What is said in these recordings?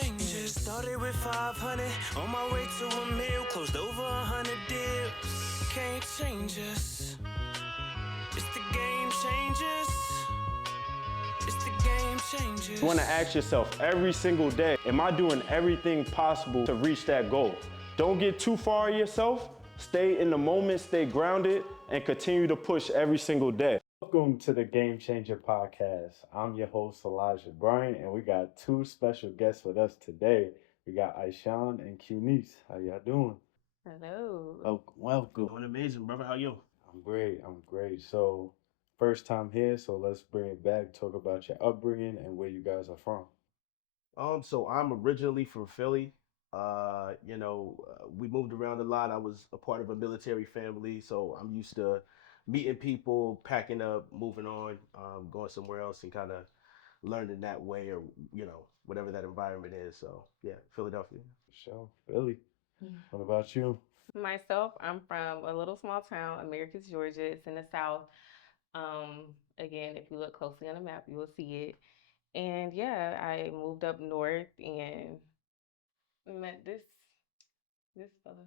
changes. Started with 500, on my way to a mil, closed over 100 deals. Can't change us. It's the game changers. It's the game changers. You want to ask yourself every single day, am I doing everything possible to reach that goal? Don't get too far yourself. Stay in the moment, stay grounded, and continue to push every single day. Welcome to the Game Changer Podcast. I'm your host, Elijah Bryant, and we got two special guests with us today. We got Ishoun and Quniece. How y'all doing? Hello. Welcome. Doing amazing, brother. How you? I'm great. So, first time here, so let's bring it back, talk about your upbringing and where you guys are from. So I'm originally from Philly. We moved around a lot. I was a part of a military family, so I'm used to meeting people, packing up, moving on, going somewhere else, and kind of learning that way, or whatever that environment is. So yeah, Philadelphia. Sure, Philly. What about you? Myself, I'm from a little small town, Americus, Georgia. It's in the South. Again, if you look closely on the map, you will see it. And yeah, I moved up north and met this fella.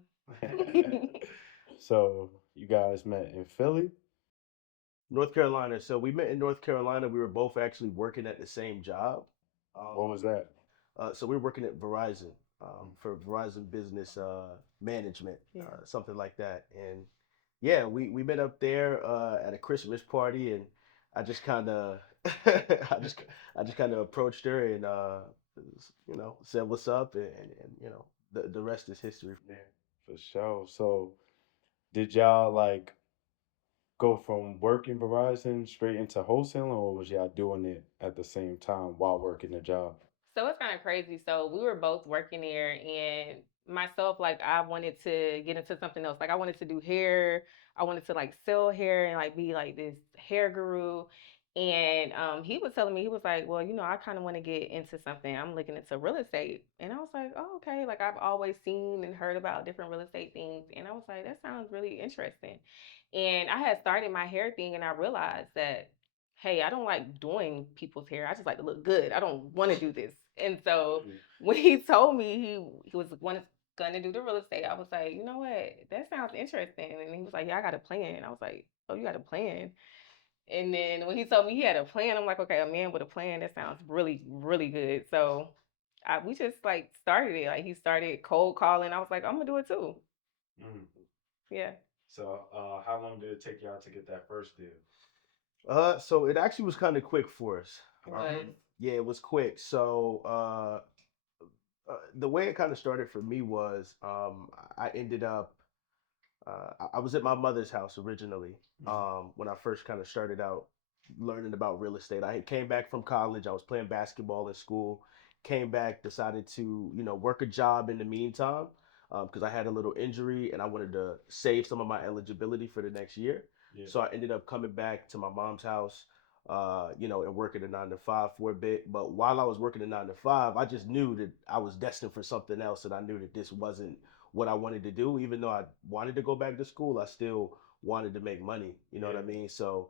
So, you guys met in Philly? North Carolina. So we met in North Carolina. We were both actually working at the same job. What was that? So we were working at Verizon for Verizon Business Management, Yeah. something like that. And yeah, we met up there at a Christmas party, and I just kind of, I just kind of approached her and said what's up, and the rest is history from there. For sure. So, did y'all like go from working Verizon straight into wholesaling, or was y'all doing it at the same time while working the job? So it's kind of crazy. So we were both working there, and myself, like, I wanted to get into something else. Like, I wanted to do hair. I wanted to like sell hair and like be like this hair guru. And he was telling me, he was like, well, I kind of want to get into something. I'm looking into real estate. And I was like, oh, okay. Like, I've always seen and heard about different real estate things. And I was like, that sounds really interesting. And I had started my hair thing, and I realized that, hey, I don't like doing people's hair. I just like to look good. I don't want to do this. And so when he told me he was going to do the real estate, I was like, you know what? That sounds interesting. And he was like, yeah, I got a plan. And I was like, oh, you got a plan? And then when he told me he had a plan, I'm like, okay, a man with a plan, that sounds really, really good. So we just like started it. Like he started cold calling. I was like, I'm gonna do it too. Mm. Yeah. So, how long did it take y'all to get that first deal? So it actually was kind of quick for us. It was. Yeah, it was quick. So the way it kind of started for me was I ended up I was at my mother's house originally when I first kind of started out learning about real estate. I had came back from college. I was playing basketball in school. Came back, decided to work a job in the meantime because I had a little injury and I wanted to save some of my eligibility for the next year. Yeah. So I ended up coming back to my mom's house, and working a 9 to 5 for a bit. But while I was working a 9 to 5, I just knew that I was destined for something else, and I knew that this wasn't what I wanted to do. Even though I wanted to go back to school, I still wanted to make money. You know what I mean? So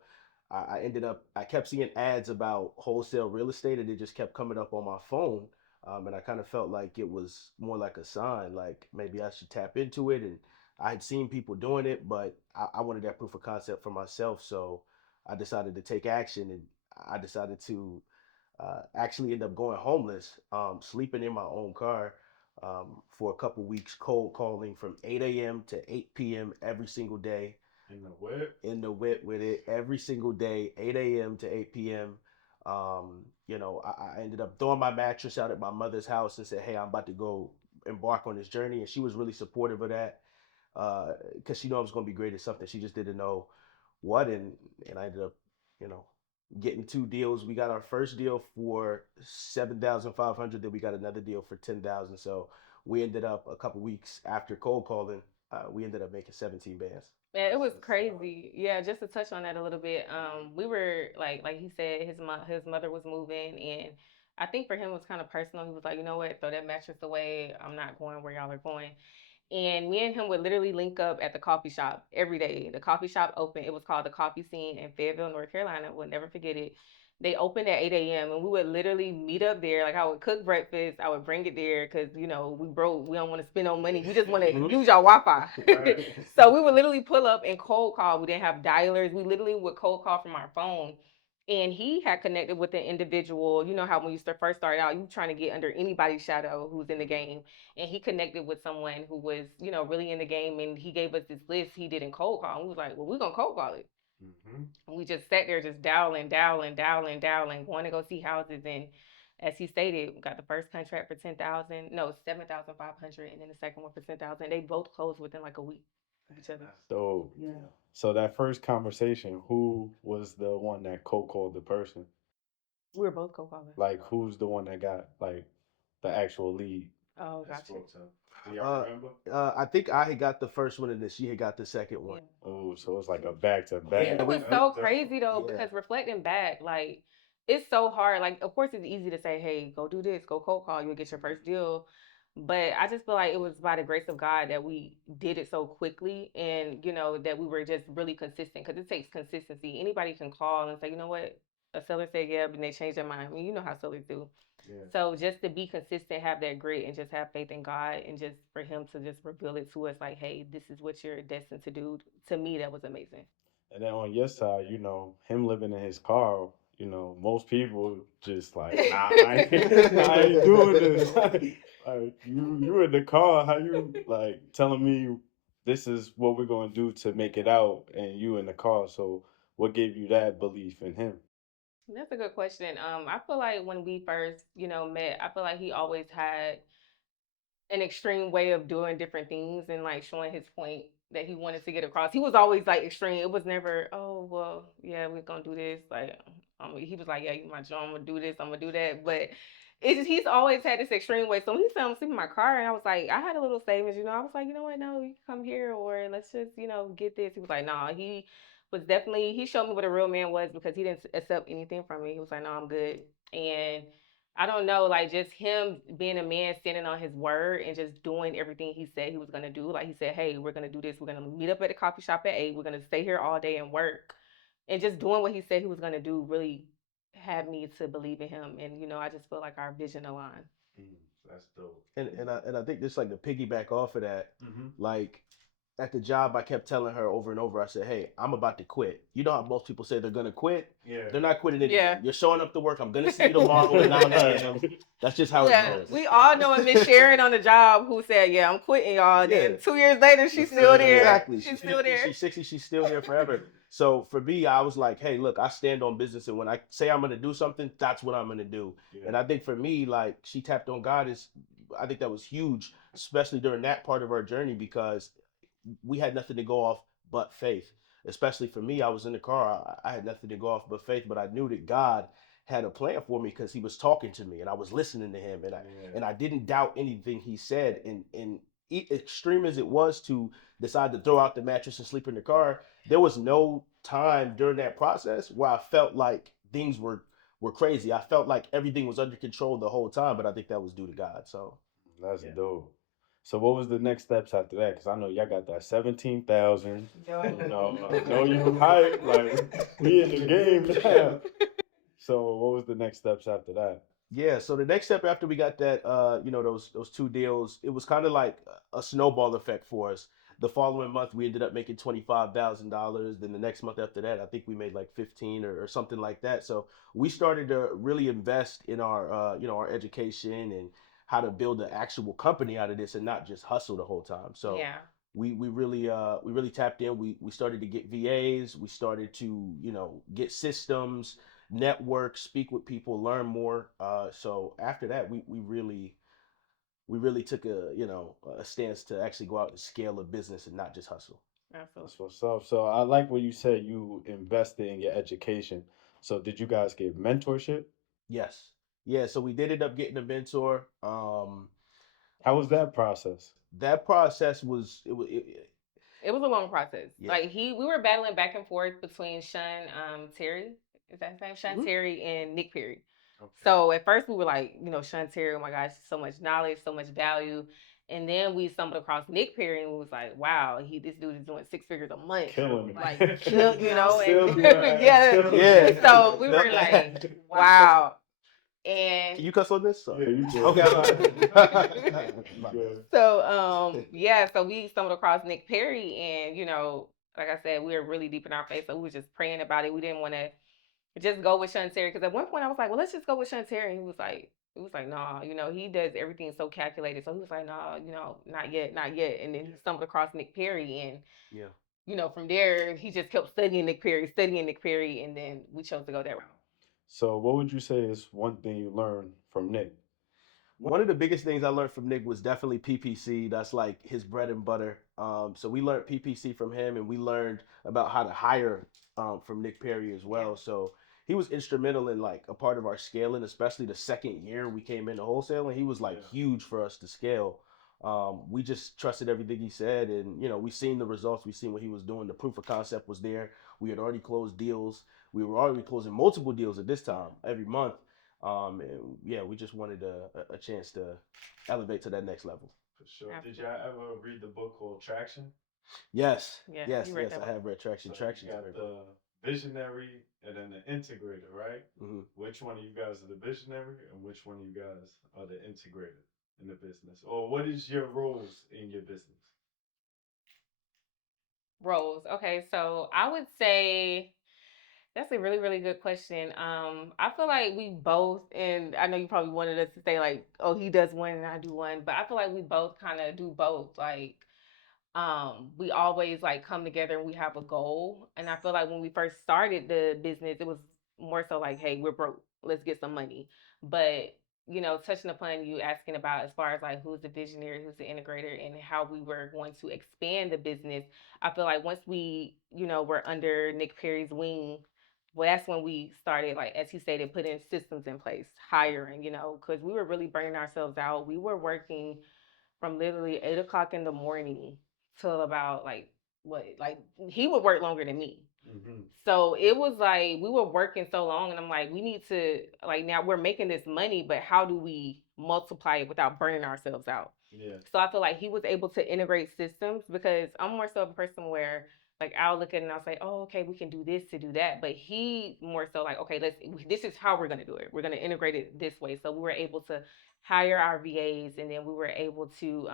I kept seeing ads about wholesale real estate, and it just kept coming up on my phone. And I kind of felt like it was more like a sign, like maybe I should tap into it. And I had seen people doing it, but I wanted that proof of concept for myself. So I decided to take action, and I decided to actually end up going homeless, sleeping in my own car for a couple weeks, cold calling from 8 a.m. to 8 p.m. every single day. In the whip? In the whip with it every single day, 8 a.m. to 8 p.m. I ended up throwing my mattress out at my mother's house and said, hey, I'm about to go embark on this journey. And she was really supportive of that because she knew I was going to be great at something. She just didn't know what. And I ended up, you know, getting two deals. We got our first deal for 7,500. Then we got another deal for 10,000. So we ended up a couple weeks after cold calling. We ended up making 17 bands. Man, it was crazy. Yeah, just to touch on that a little bit. We were like he said, his mother was moving, and I think for him it was kind of personal. He was like, you know what, throw that mattress away. I'm not going where y'all are going. And me and him would literally link up at the coffee shop every day. The coffee shop open. It was called the Coffee Scene in Fayetteville, North Carolina. We'll never forget it. They opened at 8 a.m. and we would literally meet up there. Like I would cook breakfast, I would bring it there because we broke. We don't want to spend no money. We just want to use our Wi-Fi. So we would literally pull up and cold call. We didn't have dialers. We literally would cold call from our phone. And he had connected with an individual. You know how when you first start out, you trying to get under anybody's shadow who's in the game. And he connected with someone who was, really in the game. And he gave us this list he did in cold call. And we was like, well, we're going to cold call it. And we just sat there just dialing, going to go see houses. And as he stated, we got the first contract for 10,000, no, 7,500, and then the second one for 10,000. They both closed within like a week of each other. So, so that first conversation, who was the one that cold called the person? We were both co-callers. Like, who's the one that got like the actual lead? Oh, gotcha. Do y'all remember? I think I had got the first one and then she had got the second one. Yeah. Oh, so it's like a back to back. It was so crazy though, because reflecting back, like it's so hard. Like, of course, it's easy to say, "Hey, go do this, go cold call, you'll get your first deal." But I just feel like it was by the grace of God that we did it so quickly, and that we were just really consistent. Because it takes consistency. Anybody can call and say, "You know what?" A seller said, "Yeah," but they changed their mind. I mean, you know how sellers do. Yeah. So just to be consistent, have that grit, and just have faith in God, and just for Him to just reveal it to us, like, "Hey, this is what you're destined to do." To me, that was amazing. And then on your side, him living in his car, most people just like, nah, I ain't doing this. Like you in the car, how you like telling me this is what we're gonna do to make it out, and you in the car. So what gave you that belief in him? That's a good question. I feel like when we first, met, I feel like he always had an extreme way of doing different things and like showing his point that he wanted to get across. He was always like extreme. It was never, oh well, yeah, we're gonna do this. Like he was like, yeah, you my job, I'm gonna do this, I'm gonna do that. But he's always had this extreme way. So when he said I'm sleeping in my car, and I was like, I had a little savings, I was like, you know what, no, you can come here or let's just, get this. He was like, nah, he showed me what a real man was because he didn't accept anything from me. He was like, no, I'm good. And I don't know, like just him being a man standing on his word and just doing everything he said he was gonna do. Like he said, hey, we're gonna do this. We're gonna meet up at the coffee shop at 8. We're gonna stay here all day and work. And just doing what he said he was gonna do really had me to believe in him. And I just feel like our vision aligned. That's dope. And I think just like to piggyback off of that, like at the job, I kept telling her over and over, I said, hey, I'm about to quit. You know how most people say they're going to quit? Yeah. They're not quitting anything. Yeah. You're showing up to work. I'm going to see you tomorrow at 9 a.m. That's just how it goes. We all know a Miss Sharon on the job who said, yeah, I'm quitting, y'all. And then 2 years later, she's still there. Exactly. She's still there. She's 60. She's still there forever. So for me, I was like, hey, look, I stand on business. And when I say I'm going to do something, that's what I'm going to do. Yeah. And I think for me, like she tapped on God I think that was huge, especially during that part of our journey, because we had nothing to go off but faith. Especially for me, I was in the car. I had nothing to go off but faith, but I knew that God had a plan for me because he was talking to me and I was listening to him, and I didn't doubt anything he said. And extreme as it was to decide to throw out the mattress and sleep in the car, there was no time during that process where I felt like things were crazy. I felt like everything was under control the whole time, but I think that was due to God. So that's dope. So what was the next steps after that? Because I know y'all got that 17,000. I know you hype, like we in the game now. So what was the next steps after that? Yeah, so the next step after we got that, those two deals, it was kind of like a snowball effect for us. The following month, we ended up making $25,000. Then the next month after that, I think we made like 15 or something like that. So we started to really invest in our, our education and how to build an actual company out of this and not just hustle the whole time. So yeah. We really tapped in. We started to get VAs. We started to get systems, network, speak with people, learn more. So after that, we really took a stance to actually go out and scale a business and not just hustle. Absolutely. That's what's up. So I like what you said. You invested in your education. So did you guys get mentorship? Yes. Yeah. So we did end up getting a mentor. How was that process? That process was it was a long process. Yeah. Like we were battling back and forth between Sean Terry, is that his name? Sean Terry and Nick Perry. Okay. So at first we were like, Sean Terry, oh my gosh, so much knowledge, so much value. And then we stumbled across Nick Perry and we was like, wow, this dude is doing 6 figures a month. Killing it. Like, you know, Still and doing that. yeah. Yeah. So we were like, wow. And Can you cuss on this? Yeah, you can. Okay. so yeah, so we stumbled across Nick Perry and like I said, we were really deep in our faith, so we were just praying about it. We didn't want to just go with Sean Terry because at one point I was like, well, let's just go with Sean Terry. And he was like, nah, he does everything so calculated. So he was like, nah, not yet, not yet. And then he stumbled across Nick Perry and Yeah. from there he just kept studying Nick Perry, and then we chose to go that route. So what would you say is one thing you learned from Nick? One of the biggest things I learned from Nick was definitely PPC. That's like his bread and butter. So we learned PPC from him, and we learned about how to hire from Nick Perry as well. So he was instrumental in like a part of our scaling, especially the second year we came into wholesaling. He was like huge for us to scale. We just trusted everything he said, and we seen the results. We seen what he was doing. The proof of concept was there. We had already closed deals. We were already closing multiple deals at this time every month. And yeah, we just wanted a chance to elevate to that next level. For sure. Did y'all ever read the book called Traction? Yes. Yeah, yes. I have read Traction. So Traction. You got the visionary and then the integrator, right? Mm-hmm. Which one of you guys are the visionary and which one of you guys are the integrator in the business? Or what is your roles in your business? Roles. Okay, so I would say that's a really, really good question. I feel like we both, and I know you probably wanted us to say like, oh, he does one and I do one, but I feel like we both kind of do both. Like, we always like come together and we have a goal. And I feel like when we first started the business, it was more so like, hey, we're broke, let's get some money. But touching upon you asking about as far as like who's the visionary, who's the integrator, and how we were going to expand the business, I feel like once we, were under Nick Perry's wing, well, that's when we started, like as he stated, putting systems in place, hiring, because we were really burning ourselves out. We were working from literally 8 o'clock in the morning till about like what, like he would work longer than me. Mm-hmm. So it was like we were working so long, and I'm like, we need to, like, now we're making this money, but how do we multiply it without burning ourselves out? Yeah. So I feel like he was able to integrate systems because I'm more so a person where like I'll look at it and I'll say, oh, okay, we can do this to do that. But he more so like, okay, this is how we're gonna do it. We're gonna integrate it this way. So we were able to hire our VAs, and then we were able to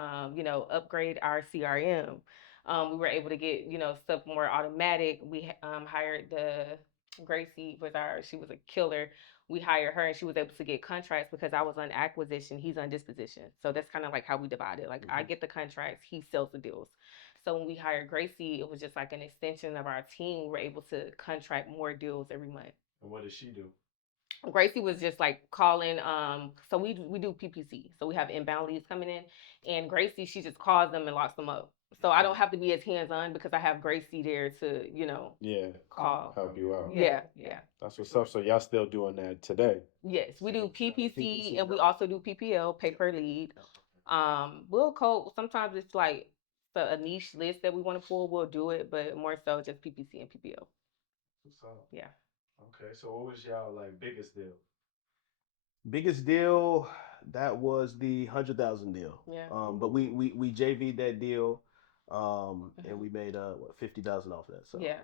upgrade our CRM. We were able to get stuff more automatic. We hired the Gracie she was a killer. We hired her and she was able to get contracts because I was on acquisition, he's on disposition. So that's kind of like how we divide it. Like I get the contracts, he sells the deals. So when we hired Gracie, it was just like an extension of our team. We were able to contract more deals every month. And what does she do? Gracie was just like calling. So we do PPC. So we have inbound leads coming in, and Gracie, she just calls them and locks them up. So I don't have to be as hands on because I have Gracie there to call, help you out. Yeah. That's what's up. So y'all still doing that today? Yes, we do PPC and we also do PPL, pay per lead. We'll code. Sometimes it's like a niche list that we want to pull. We'll do it, but more so just PPC and PPL. What's up? Yeah. Okay, so what was y'all like biggest deal? Biggest deal, that was the 100,000 deal. Yeah. But we JV'd that deal, and we made 50,000 off that. So yeah.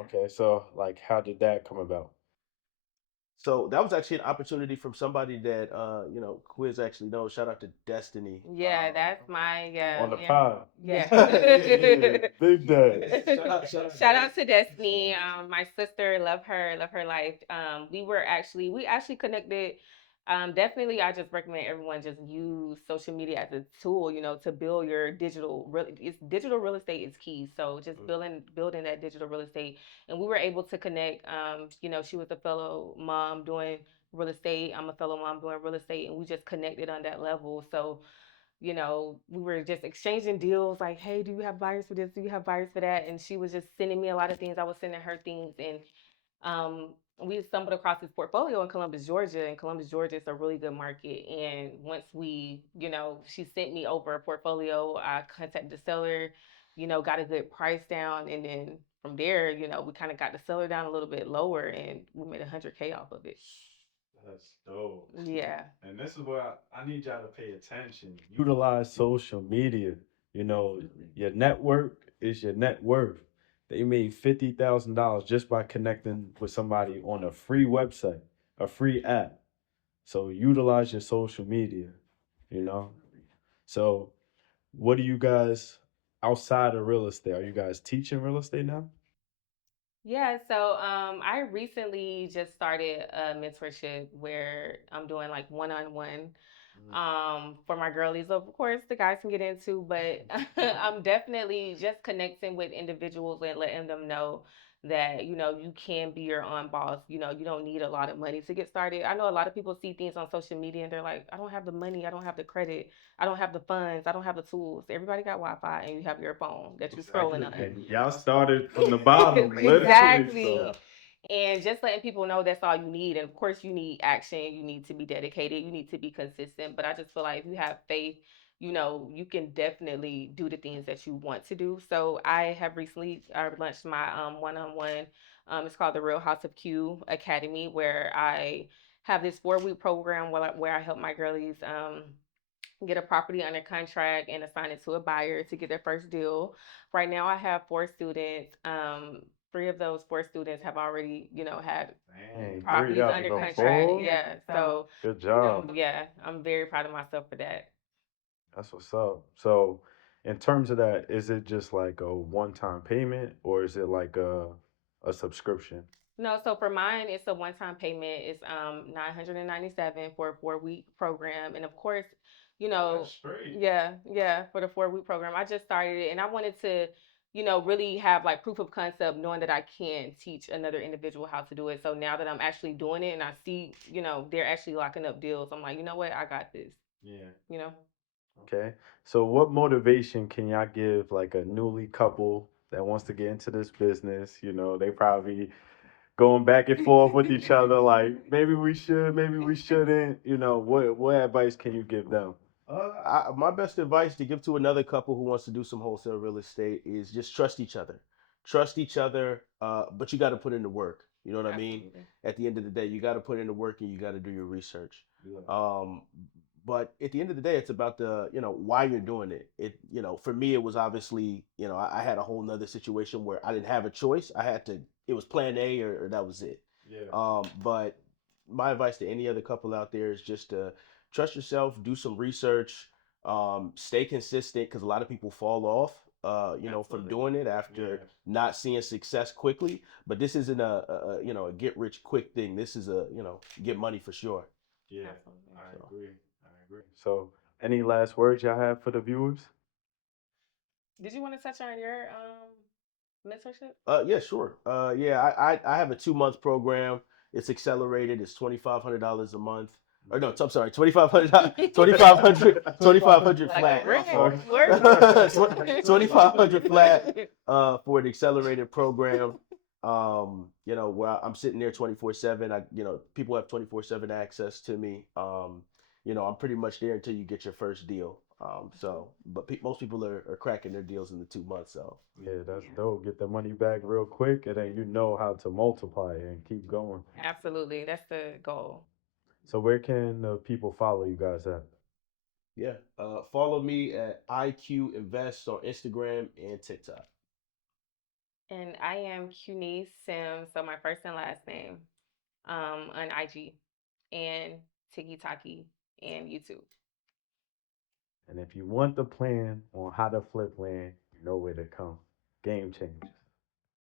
Okay, so like, how did that come about? So that was actually an opportunity from somebody that Quiz actually knows. Shout out to Destiny. Yeah, that's my on the pod. Yeah. Big day. Shout out to Destiny. My sister, love her life. We actually connected. Definitely, I just recommend everyone just use social media as a tool, to build your digital real estate is key. So just building that digital real estate, and we were able to connect. She was a fellow mom doing real estate. I'm a fellow mom doing real estate, and we just connected on that level. So we were just exchanging deals like, hey, do you have buyers for this? Do you have buyers for that? And she was just sending me a lot of things. I was sending her things. And we stumbled across this portfolio in Columbus, Georgia. And Columbus, Georgia is a really good market. And once she sent me over a portfolio, I contacted the seller, got a good price down. And then from there, we kind of got the seller down a little bit lower and we made $100K off of it. That's dope. Yeah. And this is where I need y'all to pay attention. Utilize social media. You know, your network is your net worth. They made $50,000 just by connecting with somebody on a free website, a free app. So utilize your social media, you know? So what do you guys outside of real estate? Are you guys teaching real estate now? Yeah, so I recently just started a mentorship where I'm doing like one-on-one for my girlies. Of course, the guys can get into, but I'm definitely just connecting with individuals and letting them know that you can be your own boss. You don't need a lot of money to get started. I know a lot of people see things on social media and they're like, I don't have the money, I don't have the credit, I don't have the funds, I don't have the tools. Everybody got Wi-Fi and you have your phone that you're scrolling Exactly. on. And y'all started from the bottom, literally. Exactly. So And just letting people know that's all you need. And of course, you need action. You need to be dedicated. You need to be consistent. But I just feel like if you have faith, you can definitely do the things that you want to do. So I have recently launched my one-on-one. It's called the Real House of Q Academy, where I have this 4-week program where I help my girlies get a property under contract and assign it to a buyer to get their first deal. Right now, I have 4 students. 3 of those 4 students have already, had dang, three properties out of under the contract. four. Yeah. So, Good job. yeah, I'm very proud of myself for that. That's what's up. So, in terms of that, is it just like a one-time payment or is it like a subscription? No, so for mine, it's a one-time payment. It's 997 for a 4-week program, and of course, That's great. yeah, for the 4-week program, I just started it, and I wanted to, really have like proof of concept, knowing that I can teach another individual how to do it. So now that I'm actually doing it, and I see, they're actually locking up deals, I'm like, you know what, I got this. Yeah. You know. Okay. So, what motivation can y'all give like a newly couple that wants to get into this business? You know, they probably going back and forth with each other, like maybe we should, maybe we shouldn't. You know, what advice can you give them? My best advice to give to another couple who wants to do some wholesale real estate is just trust each other. Trust each other, but you got to put in the work. You know what I mean? Absolutely. At the end of the day, you got to put in the work and you got to do your research. Yeah. But at the end of the day, it's about why you're doing it. For me, it was obviously, I had a whole nother situation where I didn't have a choice. It was plan A or that was it. Yeah. But my advice to any other couple out there is just to trust yourself, do some research, stay consistent because a lot of people fall off, from Absolutely. doing it after Yeah. not seeing success quickly. But this isn't a get rich quick thing. This is a, get money for sure. Yeah. Absolutely. I So. agree. I agree. So, any last words y'all have for the viewers? Did you want to touch on your mentorship? Yeah, sure. Yeah, I have a 2 month program. It's accelerated. It's $2,500 a month. Or no, I'm sorry, 2,500, 2,500 Like flat. Rick. 2,500 flat for an accelerated program. Where I'm sitting there 24/7. People have 24/7 access to me. I'm pretty much there until you get your first deal. But most people are cracking their deals in the 2 months. So Yeah, that's dope. Get the money back real quick, and then you know how to multiply it and keep going. Absolutely. That's the goal. So, where can people follow you guys at? yeah, follow me at IQ Invest on Instagram and TikTok. And I am Quniece Sims, so my first and last name, on IG and TikTok and YouTube. And if you want the plan on how to flip land, you know where to come. Game changer.